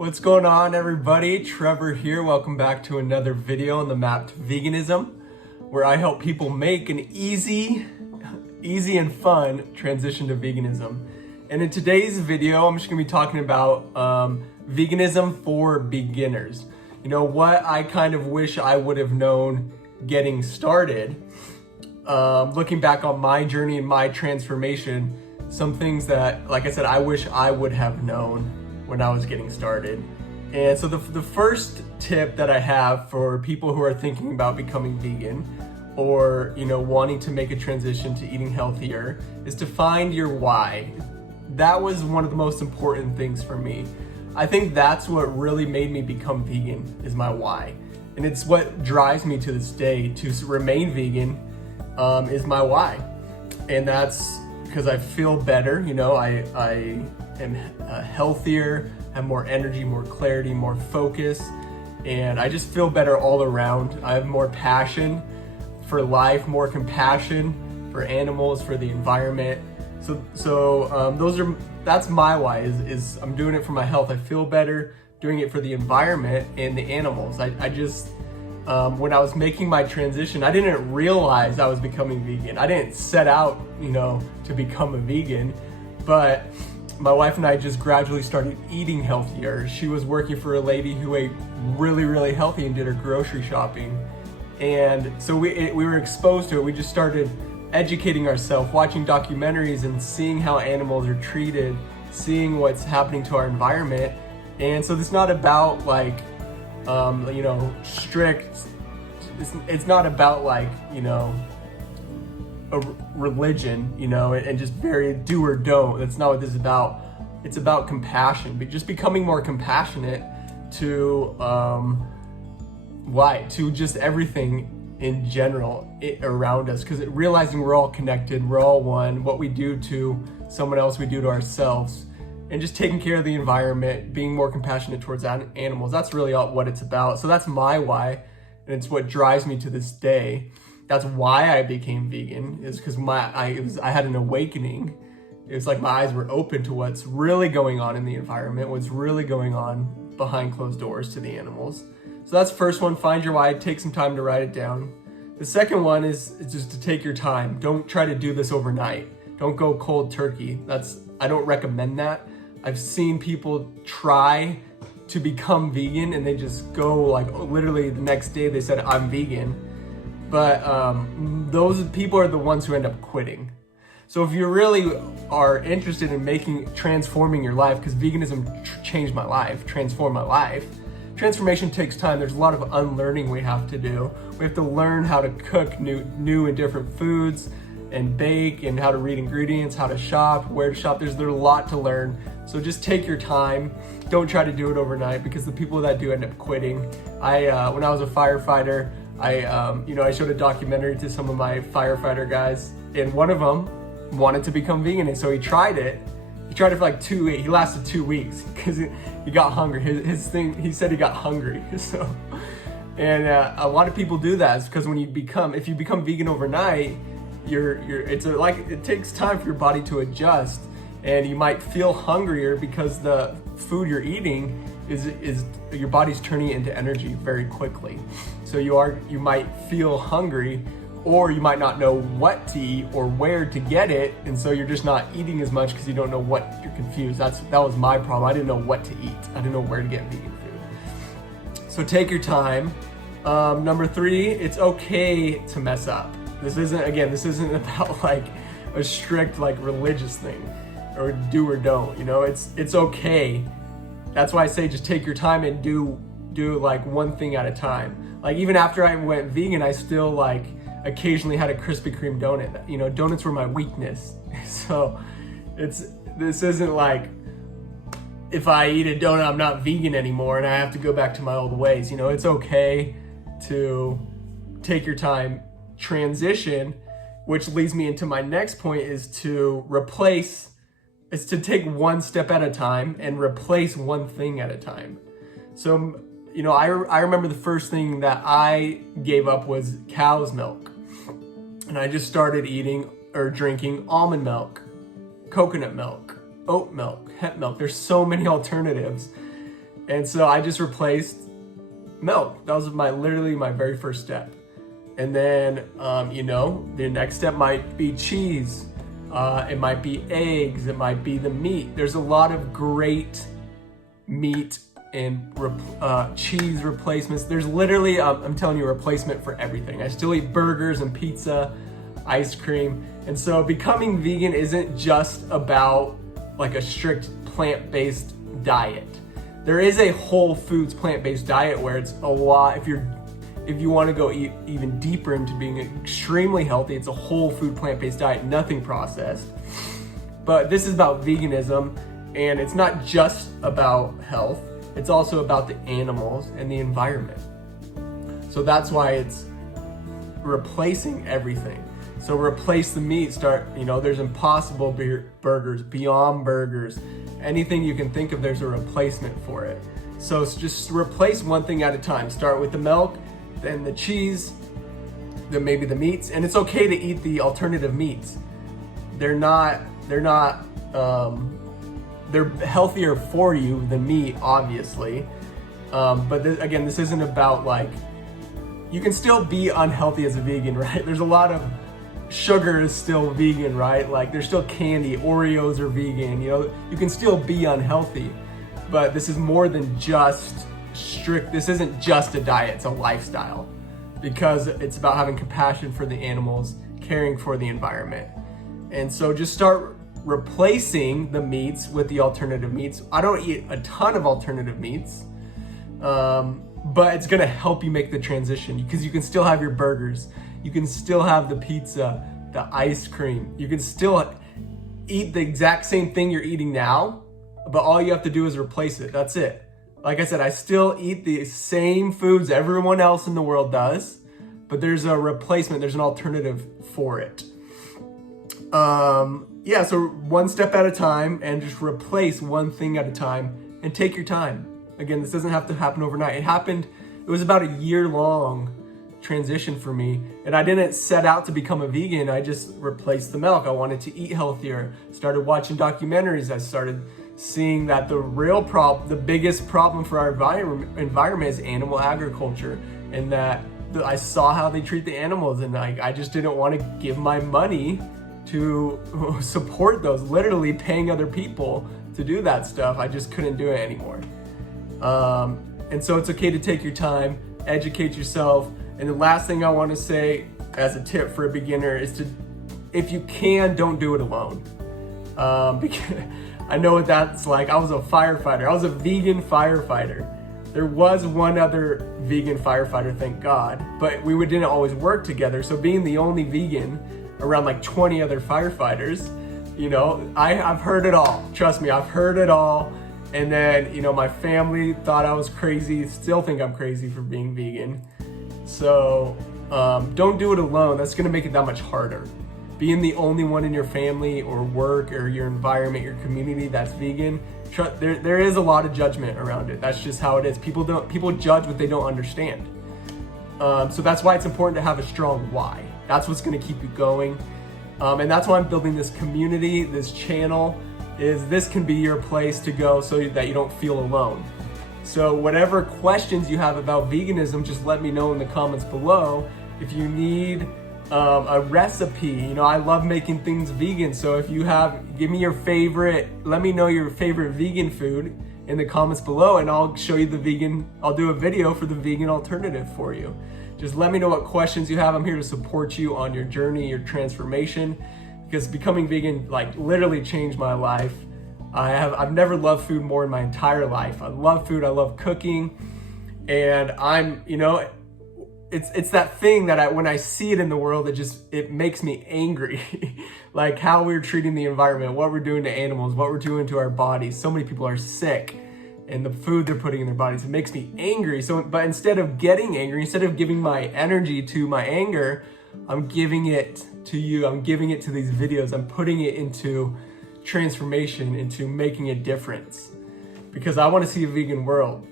What's going on, everybody? Trevor here. Welcome back to another video on the map to veganism, where I help people make an easy and fun transition to veganism. And in today's video, I'm just gonna be talking about veganism for beginners. You know, what I kind of wish I would have known getting started. Looking back on my journey and my transformation, some things that, like I said, I wish I would have known when I was getting started. And so the first tip that I have for people who are thinking about becoming vegan or, you know, wanting to make a transition to eating healthier is to find your why. That was one of the most important things for me. I think that's what really made me become vegan, is my why. And it's what drives me to this day to remain vegan, is my why. And that's because I feel better, you know, I am healthier, have more energy, more clarity, more focus, and I just feel better all around. I have more passion for life, more compassion for animals, for the environment. So that's my why, is I'm doing it for my health. I feel better doing it for the environment and the animals. I just, when I was making my transition, I didn't realize I was becoming vegan. I didn't set out, you know, to become a vegan, but my wife and I just gradually started eating healthier. She was working for a lady who ate really, really healthy and did her grocery shopping. And so we were exposed to it. We just started educating ourselves, watching documentaries and seeing how animals are treated, seeing what's happening to our environment. And so it's not about like, you know, strict, it's not about like, you know, a religion, you know, and just very do or don't. That's not what this is about. It's about compassion, but just becoming more compassionate to to just everything in general around us, because realizing we're all connected, we're all one. What we do to someone else, we do to ourselves, and just taking care of the environment, being more compassionate towards animals. That's really what it's about. So that's my why, and it's what drives me to this day. That's why I became vegan, is because I had an awakening. It was like my eyes were open to what's really going on in the environment, what's really going on behind closed doors to the animals. So that's the first one, find your why, take some time to write it down. The second one is just to take your time. Don't try to do this overnight. Don't go cold turkey. I don't recommend that. I've seen people try to become vegan and they just go like literally the next day they said, I'm vegan. But those people are the ones who end up quitting. So if you really are interested in transforming your life, because veganism changed my life, transformed my life. Transformation takes time. There's a lot of unlearning we have to do. We have to learn how to cook new and different foods and bake, and how to read ingredients, how to shop, where to shop. There's a lot to learn. So just take your time. Don't try to do it overnight, because the people that do end up quitting. When I was a firefighter, I showed a documentary to some of my firefighter guys, and one of them wanted to become vegan, and so he tried it. He tried it for like 2 weeks. He lasted 2 weeks because he got hungry. He said he got hungry. So, and a lot of people do that, because if you become vegan overnight, it takes time for your body to adjust, and you might feel hungrier because the food you're eating is your body's turning it into energy very quickly. So you might feel hungry, or you might not know what to eat or where to get it, and so you're just not eating as much because you don't know what. You're confused. That was my problem. I didn't know what to eat. I didn't know where to get vegan food. So take your time. Number 3, it's okay to mess up. This isn't about like a strict like religious thing or do or don't. You know, it's okay. That's why I say just take your time and do like one thing at a time. Like even after I went vegan, I still like occasionally had a Krispy Kreme donut. You know, donuts were my weakness. So this isn't like if I eat a donut, I'm not vegan anymore and I have to go back to my old ways. You know, it's okay to take your time, transition, which leads me into my next point, is to take one step at a time and replace one thing at a time. So, you know, I remember the first thing that I gave up was cow's milk. And I just started eating or drinking almond milk, coconut milk, oat milk, hemp milk. There's so many alternatives. And so I just replaced milk. That was literally my very first step. And then, the next step might be cheese. It might be eggs. It might be the meat. There's a lot of great meat and cheese replacements. There's literally, I'm telling you, a replacement for everything. I still eat burgers and pizza, ice cream. And so becoming vegan isn't just about like a strict plant-based diet. There is a whole foods plant-based diet where it's a lot, if you want to go even deeper into being extremely healthy, it's a whole food plant-based diet, nothing processed. But this is about veganism, and it's not just about health, it's also about the animals and the environment. So that's why it's replacing everything. So replace the meat, there's Impossible burgers, Beyond Burgers, anything you can think of, there's a replacement for it. So just replace one thing at a time. Start with the milk, then the cheese, then maybe the meats. And it's okay to eat the alternative meats. They're healthier for you than meat, obviously. But this isn't about you can still be unhealthy as a vegan, right? There's a lot of sugar is still vegan, right? Like there's still candy, Oreos are vegan, you can still be unhealthy, but this is more than just this isn't just a diet, it's a lifestyle, because it's about having compassion for the animals, caring for the environment. And so just start replacing the meats with the alternative meats. I don't eat a ton of alternative meats, but it's gonna help you make the transition, because you can still have your burgers, you can still have the pizza, the ice cream, you can still eat the exact same thing you're eating now, but all you have to do is replace it. That's it. Like I said, I still eat the same foods everyone else in the world does, but there's a replacement, there's an alternative for it. So one step at a time, and just replace one thing at a time, and take your time. Again, this doesn't have to happen overnight. It was about a year-long transition for me, and I didn't set out to become a vegan. I just replaced the milk. I wanted to eat healthier, started watching documentaries. I started seeing that the biggest problem for our environment is animal agriculture, and that I saw how they treat the animals, and I just didn't want to give my money to support those, literally paying other people to do that stuff. I just couldn't do it anymore. And so it's okay to take your time, educate yourself. And the last thing I want to say as a tip for a beginner is to, if you can, don't do it alone. Because I know what that's like. I was a firefighter. I was a vegan firefighter. There was one other vegan firefighter, thank God, but we didn't always work together. So being the only vegan around 20 other firefighters, I've heard it all. Trust me, I've heard it all. And then, my family thought I was crazy, still think I'm crazy for being vegan. So don't do it alone. That's gonna make it that much harder. Being the only one in your family or work or your environment, your community that's vegan, there is a lot of judgment around it. That's just how it is. People judge what they don't understand. So that's why it's important to have a strong why. That's what's gonna keep you going. And that's why I'm building this community, this channel, this can be your place to go so that you don't feel alone. So whatever questions you have about veganism, just let me know in the comments below. If you need a recipe, I love making things vegan. So if you give me your favorite, let me know your favorite vegan food in the comments below, and I'll show you I'll do a video for the vegan alternative for you. Just let me know what questions you have. I'm here to support you on your journey, your transformation, because becoming vegan literally changed my life. I've never loved food more in my entire life. I love food, I love cooking, and it's that thing that when I see it in the world, it makes me angry. Like how we're treating the environment, what we're doing to animals, what we're doing to our bodies. So many people are sick, and the food they're putting in their bodies, it makes me angry. But instead of getting angry, instead of giving my energy to my anger, I'm giving it to you. I'm giving it to these videos. I'm putting it into transformation, into making a difference, because I want to see a vegan world.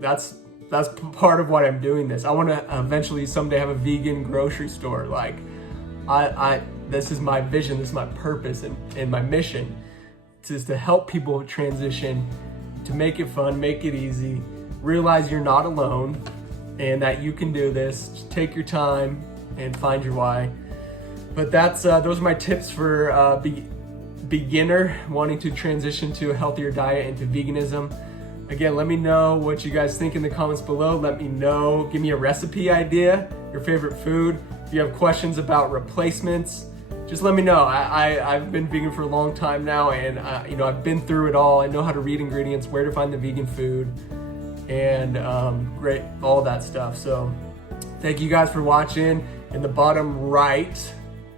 That's part of why I'm doing this. I want to eventually someday have a vegan grocery store. This is my vision, this is my purpose, and my mission is to help people transition to make it fun, make it easy, realize you're not alone and that you can do this. Just take your time and find your why. But those are my tips for beginner wanting to transition to a healthier diet and to veganism. Again, let me know what you guys think in the comments below. Let me know, give me a recipe idea, your favorite food. If you have questions about replacements, just let me know. I've been vegan for a long time now, and I've been through it all. I know how to read ingredients, where to find the vegan food, and great, all that stuff. So thank you guys for watching. In the bottom right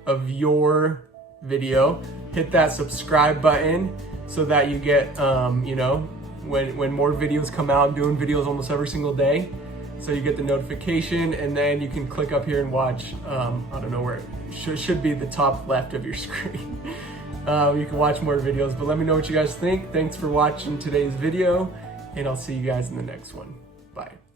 of your video, hit that subscribe button so that you get, when more videos come out. I'm doing videos almost every single day, so you get the notification, and then you can click up here and watch, I don't know where, it should be the top left of your screen. You can watch more videos, but let me know what you guys think. Thanks for watching today's video, and I'll see you guys in the next one. Bye.